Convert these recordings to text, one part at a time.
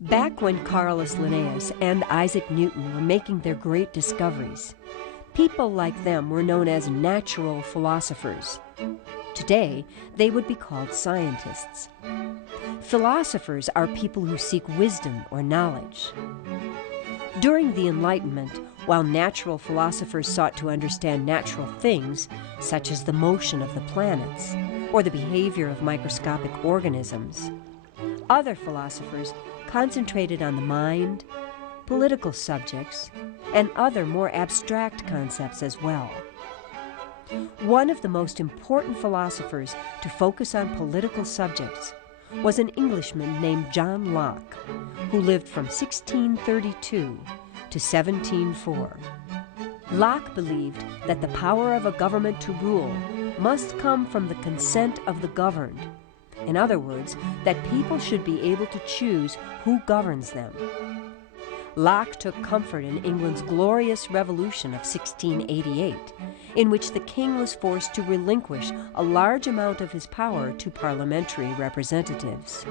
Back when Carolus Linnaeus and Isaac Newton were making their great discoveries, people like them were known as natural philosophers. Today, they would be called scientists. Philosophers are people who seek wisdom or knowledge. During the Enlightenment, while natural philosophers sought to understand natural things, such as the motion of the planets or the behavior of microscopic organisms, other philosophers concentrated on the mind, political subjects, and other more abstract concepts as well. One of the most important philosophers to focus on political subjects was an Englishman named John Locke, who lived from 1632 to 1704. Locke believed that the power of a government to rule must come from the consent of the governed. In other words, that people should be able to choose who governs them. Locke took comfort in England's glorious revolution of 1688, in which the king was forced to relinquish a large amount of his power to parliamentary representatives.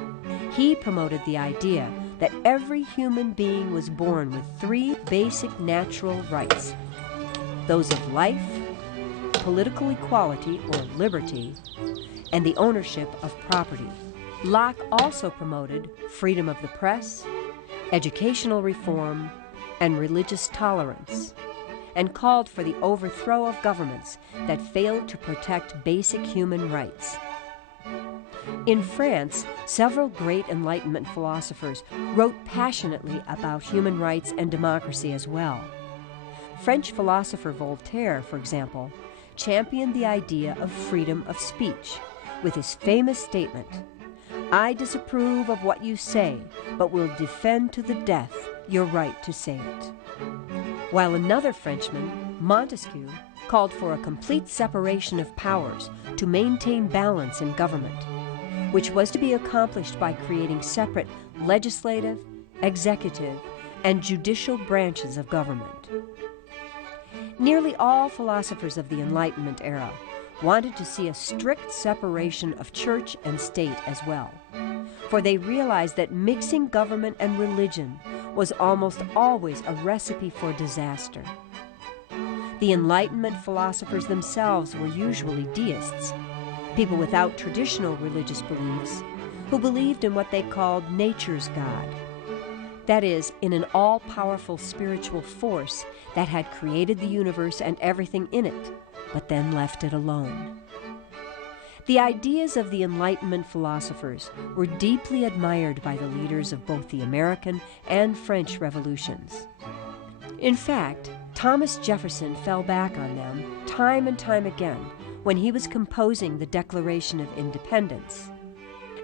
He promoted the idea that every human being was born with three basic natural rights: those of life, political equality or liberty, and the ownership of property. Locke also promoted freedom of the press, educational reform, and religious tolerance, and called for the overthrow of governments that failed to protect basic human rights. In France, several great Enlightenment philosophers wrote passionately about human rights and democracy as well. French philosopher Voltaire, for example, championed the idea of freedom of speech with his famous statement, "I disapprove of what you say, but will defend to the death your right to say it." While another Frenchman, Montesquieu, called for a complete separation of powers to maintain balance in government, which was to be accomplished by creating separate legislative, executive, and judicial branches of government. Nearly all philosophers of the Enlightenment era wanted to see a strict separation of church and state as well, for they realized that mixing government and religion was almost always a recipe for disaster. The Enlightenment philosophers themselves were usually deists, people without traditional religious beliefs, who believed in what they called nature's God. That is, in an all-powerful spiritual force that had created the universe and everything in it, but then left it alone. The ideas of the Enlightenment philosophers were deeply admired by the leaders of both the American and French revolutions. In fact, Thomas Jefferson fell back on them time and time again when he was composing the Declaration of Independence,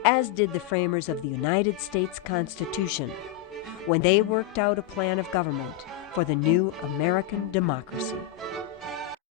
as did the framers of the United States Constitution when they worked out a plan of government for the new American democracy.